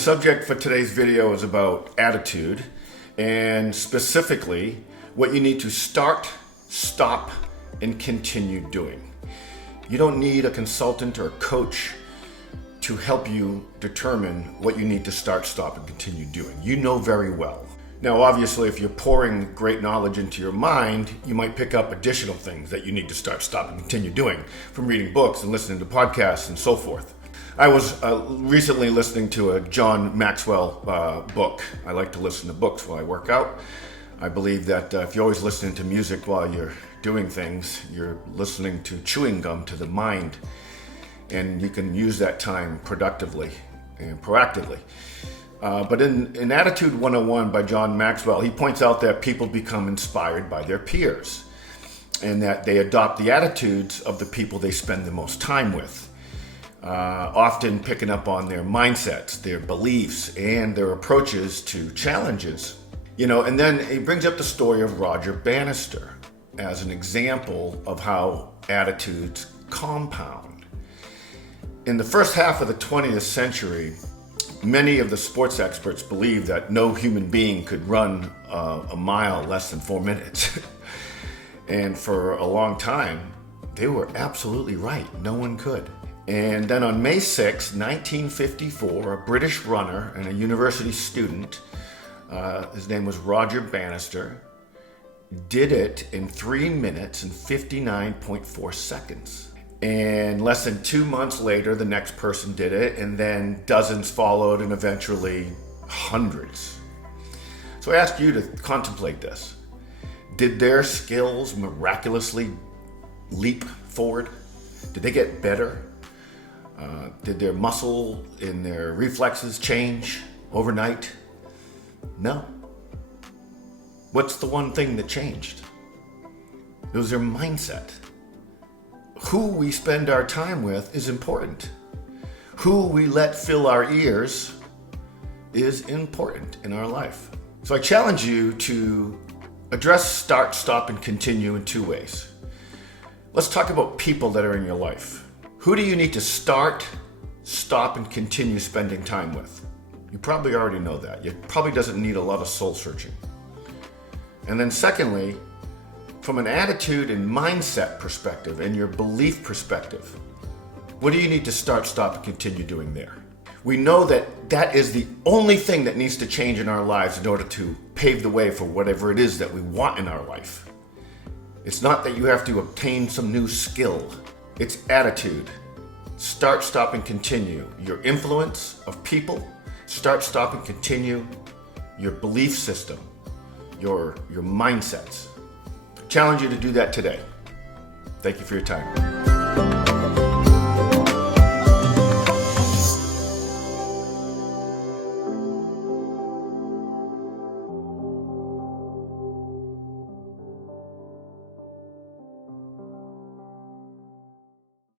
subject for today's video is about attitude, and specifically what you need to start, stop, and continue doing. You don't need a consultant or a coach to help you determine what you need to start, stop, and continue doing. You know very well. Now, obviously, if you're pouring great knowledge into your mind, you might pick up additional things that you need to start, stop, and continue doing, from reading books and listening to podcasts and so forth. I was recently listening to a John Maxwell book. I like to listen to books while I work out. I believe that if you're always listening to music while you're doing things, you're listening to chewing gum to the mind, and you can use that time productively and proactively. But in Attitude 101 by John Maxwell, he points out that people become inspired by their peers and that they adopt the attitudes of the people they spend the most time with, often picking up on their mindsets, their beliefs, and their approaches to challenges. And then he brings up the story of Roger Bannister as an example of how attitudes compound. In the first half of the 20th century, many of the sports experts believed that no human being could run a mile less than 4 minutes. And for a long time, they were absolutely right. No one could. And then on May 6, 1954, a British runner and a university student, his name was Roger Bannister, did it in 3 minutes and 59.4 seconds. And less than 2 months later, the next person did it, and then dozens followed, and eventually hundreds. So I ask you to contemplate this. Did their skills miraculously leap forward? Did they get better? Did their muscle and their reflexes change overnight? No. What's the one thing that changed? It was their mindset. Who we spend our time with is important. Who we let fill our ears is important in our life. So I challenge you to address start, stop, and continue in two ways. Let's talk about people that are in your life. Who do you need to start, stop, and continue spending time with? You probably already know that. It probably doesn't need a lot of soul searching. And then secondly, from an attitude and mindset perspective and your belief perspective, what do you need to start, stop, and continue doing there? We know that is the only thing that needs to change in our lives in order to pave the way for whatever it is that we want in our life. It's not that you have to obtain some new skill. It's attitude. Start, stop, and continue your influence of people. Start, stop, and continue your belief system, your mindsets. Challenge you to do that today. Thank you for your time.